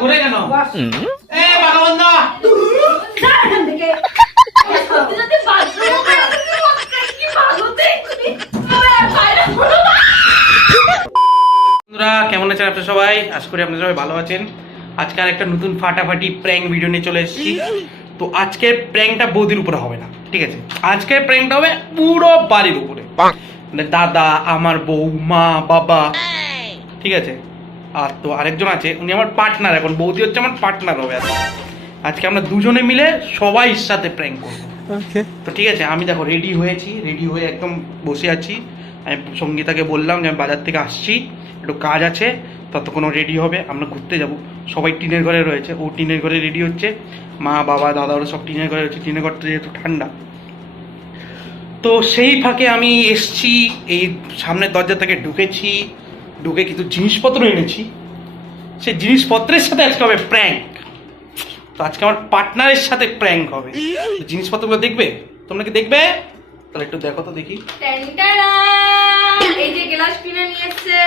ঘুরে কেন? এ। বন্ধুরা কেমন আছেন আপনারা সবাই? আশা করি আপনারা সবাই ভালো আছেন। আজকে আর একটা নতুন ফাটাফাটি প্র্যাঙ্ক ভিডিও নিয়ে চলে এসেছি। তো আজকের প্র্যাঙ্কটা বৌদির উপরে হবে না ঠিক আছে? আজকের প্র্যাঙ্কটা হবে পুরো বাড়ির উপরে। মানে দাদা আমার বউ মা বাবা ঠিক আছে? আর তো আরেকজন আছে উনি আমার পার্টনার এখন বৌদি হচ্ছে আমার পার্টনার হবে আজকে আমরা দুজনে মিলে সবাই সাথে প্র্যাঙ্ক করব। তো ঠিক আছে আমি দেখো রেডি হয়েছি রেডি হয়ে একদম বসে আছি। আমি সঙ্গীতাকে বললাম যে আমি বাজার থেকে আসছি একটু কাজ আছে ততক্ষণ রেডি হবে আমরা ঘুরতে যাব। সবাই টিনের ঘরে রয়েছে ও টিনের ঘরে রেডি হচ্ছে মা বাবা দাদা ওরা সব টিনের ঘরে রয়েছে টিনের ঘরটা যেহেতু ঠান্ডা। তো সেই ফাঁকে আমি এসছি এই সামনের দরজা থেকে ঢুকেছি ঢুকে কিছু জিনিসপত্র এনেছি। সেই জিনিসপত্রের সাথে আজকে হবে প্র্যাঙ্ক তো আজকে আমার পার্টনারের সাথে প্র্যাঙ্ক হবে। জিনিসপত্রগুলো দেখবে? তোমরা কি দেখবে? তাহলে একটু দেখো তো দেখি। এই যে গ্লাস কিনে নিয়ে এসছে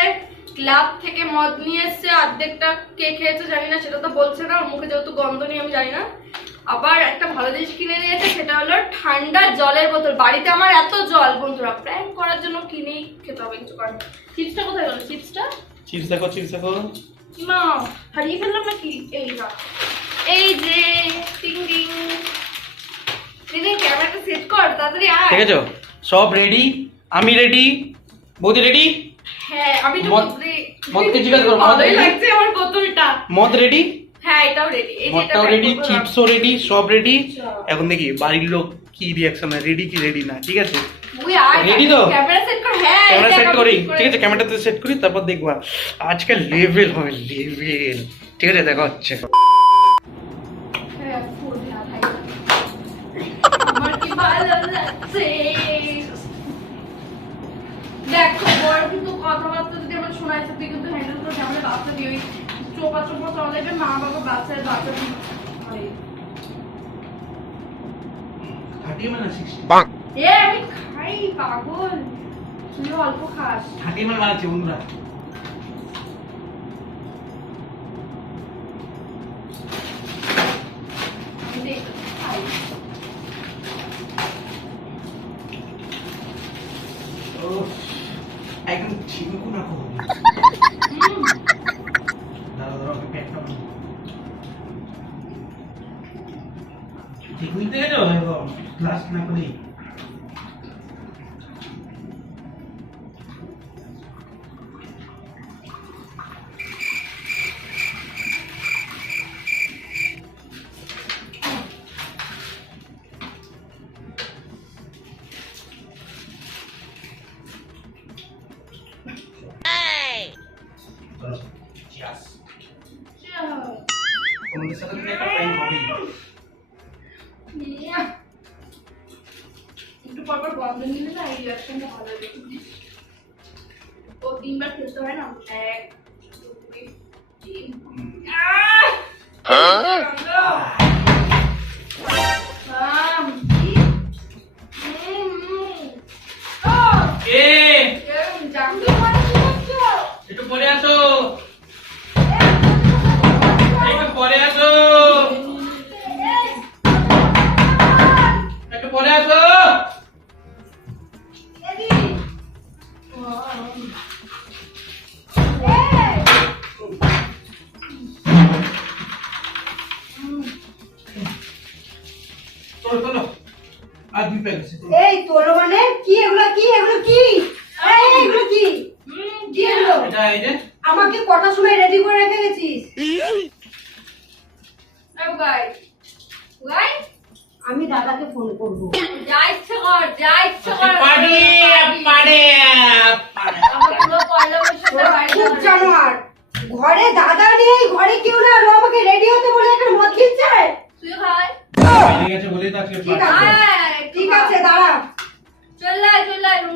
ক্লাব থেকে মদ নিয়ে এসছে, অর্ধেকটা কে খেয়েছে জানি না, সেটা তো বলছে না মুখে যেহেতু গন্ধ নেই, আমি জানি না। আবার একটা ভালো জিনিস কিনে নিয়েছে সেটা হলো ঠান্ডা জলের বোতল। বাড়িতে আমার এত জল বন্ধুরা প্র্যাঙ্ক করার জন্য কিনেই খেতে হবে কিছু করার চিপসটা কোথায় গেল? চিপসটা চিপস দেখো চিপস দেখো। মা হারিয়ে ফেললাম নাকি? এই না এই যে টিং টিং দিদি ক্যামেরাটা সেট কর তাড়াতাড়ি আয়। ঠিক আছে সব রেডি আমি রেডি বৌদি রেডি হ্যাঁ আমি তো মদ- মদকে জিজ্ঞাসা করো, মদ ready? লাগছে আমার বোতলটা। মদ রেডি হ্যাঁ এটাও রেডি রেডি চিপসও রেডি সব রেডি। এখন দেখি বাড়ির লোক কি রিয়াকশন রেডি কি রেডি না ঠিক আছে? আয় তো? ক্যামেরা সেট কর হ্যাঁ ক্যামেরা সেট করি ঠিক আছে। ক্যামেরাতে সেট করি তারপর দেখবা আজকে লেভেল হবে লেভেল ঠিক আছে দেখা হচ্ছে। হ্যাঁ, হ্যাঁ, দেখো বড় কিন্তু কথাবার্তা যদি আমার শোনায় তুই কিন্তু হ্যান্ডেল করে আমাদের বাচ্চা দিয়ে ওই চোপা চলে মা বাবা বাচ্চার বাচ্চা আরে থার্টি মানে এ আমি খাই পাগল। তুই অল্প খাস। থার্টি মানে বানাচ্ছি বন্ধুরা। ঠিক বুঝতে গেছো ক্লাস না করেই চলো চিয়াস চল। তোমাদের সাথে কিন্তু একটা। একটু পর পর বন্ধ নিলে না এই রিয়াকশনটা ভালো হবে। ও তিনবার খেলতে হয় না? এক দুই তিন আহ! আম, কি? এই যে আমাকে কটার সময় রেডি করে রেখে গেছিস? আমি দাদাকে ফোন করব যা ইচ্ছে কর, যা ইচ্ছে কর। খুব জানোয়ার ঘরে দাদা নেই ঘরে কেউ না আর আমাকে রেডি হতে বলে এখানে মদ কিনছে তুইও খাওয়াই? বাইরে গেছে বলেই তো আজকে ঠিক। আছে। ঠিক আছে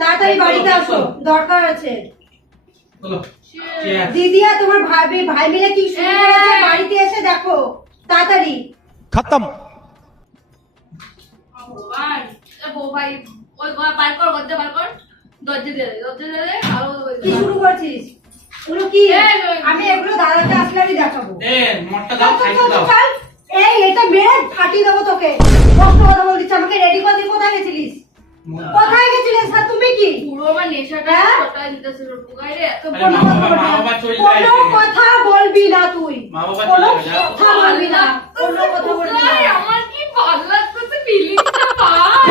তাড়াতাড়ি বাড়িতে আসো দরকার আছে। দিদি আর তোমার ভাই মিলে কি শুরু করেছে? বাড়িতে এসে দেখো তাড়াতাড়ি। খতম। কি আমি এগুলো দাদাকে দেখাবো। এই এটা মেয়ে ফাটিয়ে দেবো তোকে। কষ্ট কথা বলবি না। যাবে। কথা বলবি না তুই। কোনো চলে যাবে, যাও। কথা বলবি না। কোনো কথা বলবি না। আমার কি ভালো লাগতেছে ফিলিংসটা পাই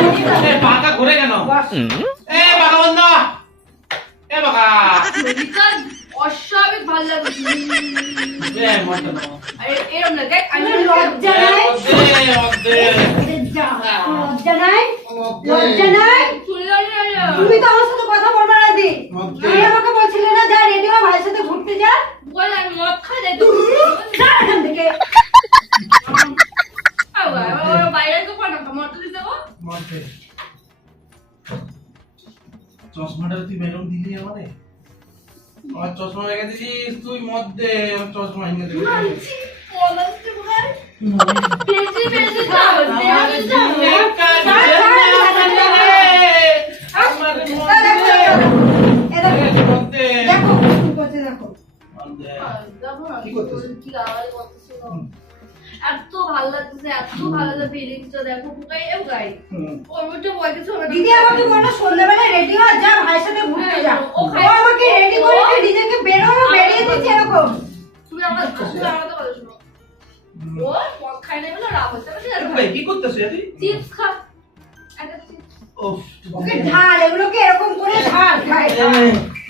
পাকা ঘুরে কেন? এ বাকা বন্ধ। এ বাকা অস্বাভাবিক ভালো লাগছে। এ মটটা দাও আরে এরম না দেখ আমি লজ্জা নাই? অদে অদে আরে যা, লজ্জা নাই? লজ্জা নাই? তুমি তো আমার চশমা এনে দে বেশি বেশি? এত ভালো এত ভালো লাগছে ফিলিংসটা দেখো বুকাই এ বুকাই ওর মধ্যে বলতেছে দিদি আমাকে বলল সন্ধ্যাবেলায় রেডি হয়ে যা ভাইয়ের সাথে ঘুরতে যা। ও ও আমাকে রেডি করে চিপস খা। ওকে ঢাল এগুলোকে এরকম করে ঢাল গায়ে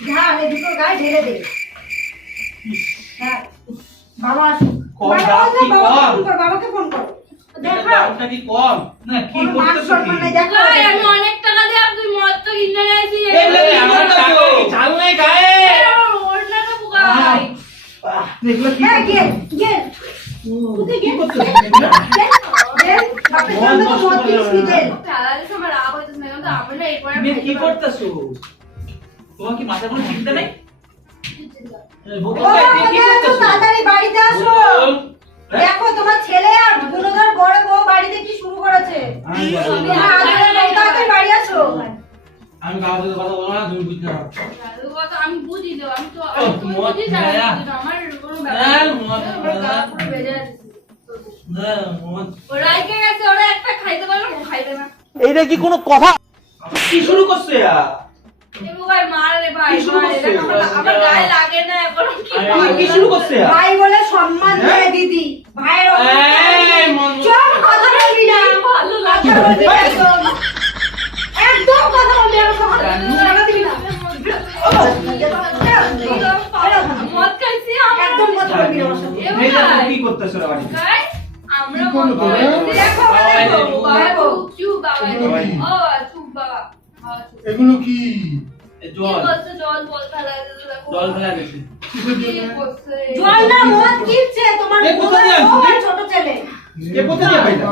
ঢাল। এই। দুটো গায়ে ঢেলে দে। বাবা বাবাকে ফোন কর আমি অনেক টাকা দিয়ে আপনি মদ তো কিনে কি তো করতেছ তো তোমার কি মাথা কোনো চিন্তা নেই আছো বাড়িতে আসো দেখো তোমার ছেলে আর গুণধর বড় বউ বাড়িতে কি শুরু করেছে বাড়ি আসো আমি কাউকে কথা বলব না তুমি বুঝতে পারো আমি বুঝি তো আমি তো তো আমার কোনো হ্যাঁ, ব্যাপার আমার পুরো বেজে যাচ্ছে। এইটা কি কোনো কথা? কি শুরু করছে ভাই, বলে সম্মান দেয় দিদি। ভাইয়ের ওপর এই, মন- চল কথা বলবি না। ভালো লাগে। কথা বলবি না একদম। একদম কথা বলবি না কথা দিবি না। মদ খাইছি, একদম কথা বলবি আমার সাথে। এ মেয়েটা ভাই, কি করতেছো রে বাড়িতে? করলো মদ তোরা? খাইছি। দেখো বাবা, দেখো এই যে বাবা, দেখো চুপ, চুপ, বাবা, এগুলো কি? ও, চুপ, বাবা। বাবা, চুপ। এগুলো কি এ কি জল করছে? জল বল ফেলা দিতে দেখো। জল ফেলা গেছে কিসের কি জন্য করছে? জল না মদ কিনছে তোমার এ কোথায় বউ আর আনছো তুই? ছোট ছেলে এ কোথা দিয়ে পাইলা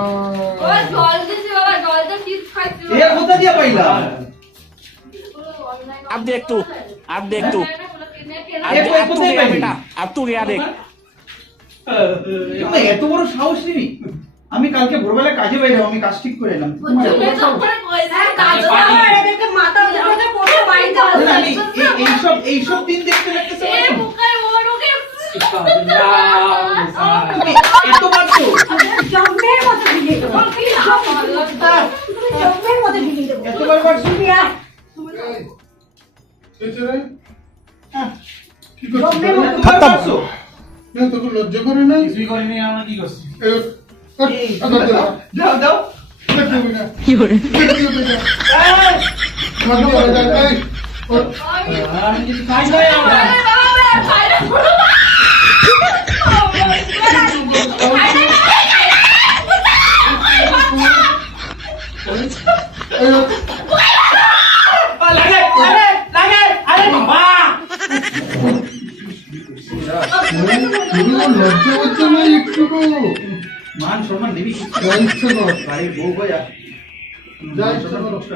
ও জল দিছি বাবা জলটা চিপস খাইছি এ কোথা দিয়ে পাইলা अब देख तू अब देख तू अब, ये कोई अब तू कुत्ते गया पे बेटा अब तू गया देख তোমার এত বড় সাহস নিবি আমি কালকে ভোরবেলা কাজে বাইরে আমি কাজ ঠিক করে এলাম? হ্যাঁ এইসব এইসব দিন দেখতে লাগতেছে এত মতো মতো এতবার? হ্যাঁ। কি করছিস না তোকে লজ্জা করে নাই কিছুই করিনি আমরা কি করছি। দাও দাও না। না। এই, ওর, আমি কিছু খাই বউ বলে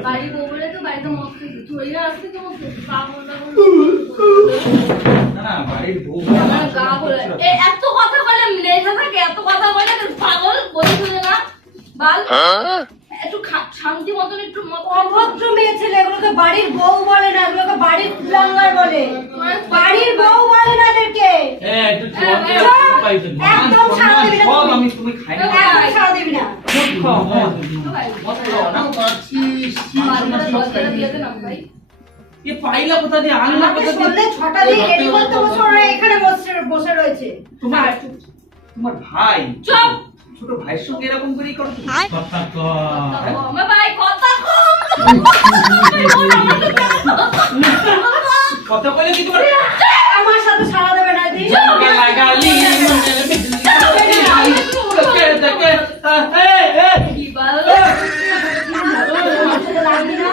বাড়ি বউরে তো বাড়িতে মদ খেতে না আসতে তো পাগল না বাড়ির বউ গা বলে এত কথা বলে লেখা থাকে এত কথা বলে পাগল বলে শুনে না। বাল খা- শান্তি মতন একটু অভদ্র মেয়ে ছেলে এগুলোকে বাড়ির বউ বলে না এগুলোকে বাড়ির কুলাঙ্গার বলে। বাড়ির বউ বলে না এদেরকে। হ্যাঁ একটু চল, একদম সারা দিবি না। আমি তুমি খাই না। একদম সারা দিবি না। পাইলা কোথা দিয়ে? আনলা কোথা দিয়ে? ছটা দিয়ে রেডি করতে বসে এখানে বসে রয়েছে। তোমার তোমার ভাই। চুপ। ছোট ভাইয়ের সঙ্গে এরকম করেই করো কথা কর ভাই কথা কথা বলে কি তোমার আমার সাথে সারা দেবে না দি লাগালি মনে বিজলি কে দেখে এই এই কি বাল আমার সাথে লাগবি না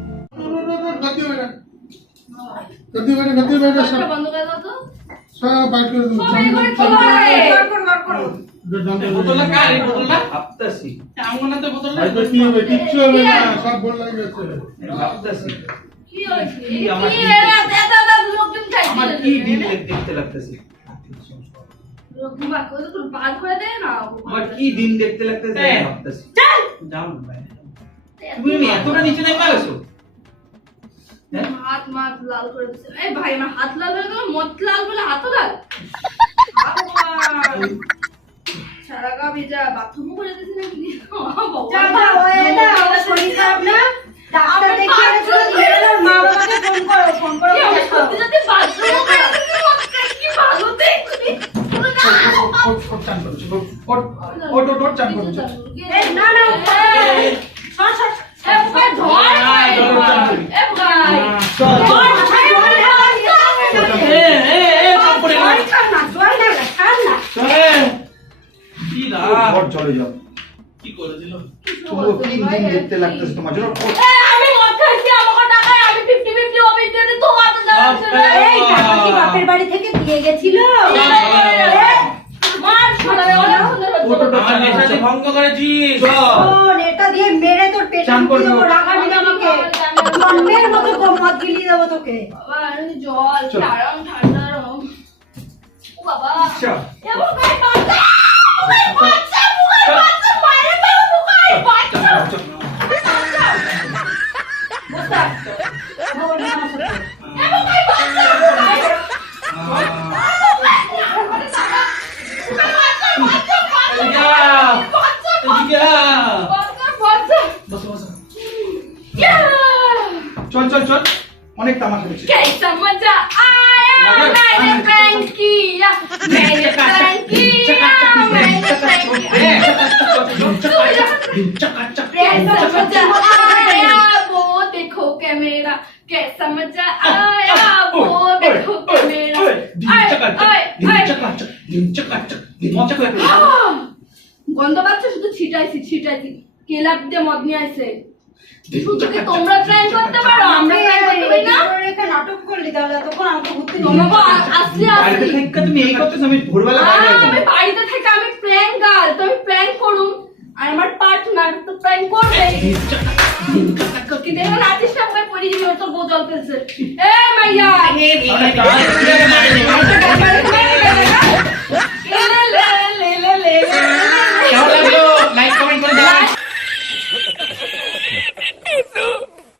গতি বেটা গতি বেটা সব বন্ধ করে দাও তো। সব বাইর করে দেবো সব এই করে। বার করো বোতলটা কার? এই বোতলটা? ভাবতাছি। আমার না তো বোতলটা? হয়তো কি হবে কিচ্ছু হবে না সব বল লাগে গেছে ভাবতাছি। কি আমার কি- এরা? এত এত লোকজন খাইছে? আমার কি দিন দেখতে লাগতেছে? করে করে দেয় না। আমার কি দিন দেখতে লাগতেছে। যাও না তুমি এতটা নিচে নেমে গেছো? হাত মাত লাল করে দিচ্ছে এই ভাই আমার হাত লাল হয়ে গেল মদ লাল বলে হাতও লাল সারা গা ভেজা বাথরুম করে দিয়েছে নাকি যা যা ওই এটা শরীর খারাপ না ডাক্তার দেখিয়ে ওর মা বাবাকে ফোন করো ফোন করে কি সত্যি যদি করে দিয়েছে কি ভালো দেখছি ওট ওট চান করছি ওট ওট ওট ওট ওট চান করছি ঘর চলে যাও কি করে দিল পুরো তিন দিন দেখতে লাগতেছে তোমার জন্য। আমি মদ খাইছি আমাকে টাকায় আমি ফিফটি ফিফটি অফিস দিয়ে তোমার তো জানা ছিল এই টাকা কি বাপের বাড়ি থেকে দিয়ে গেছিল? মার শোনা অনেক সুন্দর হচ্ছে। আমার নেশাতে ভঙ্গ করেছিস শোন, এটা দিয়ে মেরে তোর পেছন চান করব। দিয়ে আমাকে জন্মের মতো মদ গিলিয়ে দেবো তোকে। বাবা, জল ঠান্ডা ও বাবা। চল। कैमरा कैसा मजा आया वो देखो कैमरा आय आय आय গন্ধ পাচ্ছ শুধু ছিটাইছি ছিটাইছি কেলাপ দিয়ে মদ নিয়ে আসে শুধু কি তোমরা প্র্যাঙ্ক করতে পারো আমরা প্র্যাঙ্ক করতে পারি না তোর রেখে নাটক করলি তাহলে এতক্ষণ আমাকে ঘুরতে নিয়ে তোমাকে আ- আসলে বাড়িতে আসলি থেকে তুমি এই করতেছ আমি ভোরবেলা বাইরে আহ, যাবো। আমি বাড়িতে থেকে আমি প্র্যাঙ্ক গাল আর আমার পার্টনার তো প্রাইম করবে। কি দেখো নাতির সঙ্গে পড়ে দিবি তোর বউ জল ফেলছে। এ মাইয়া!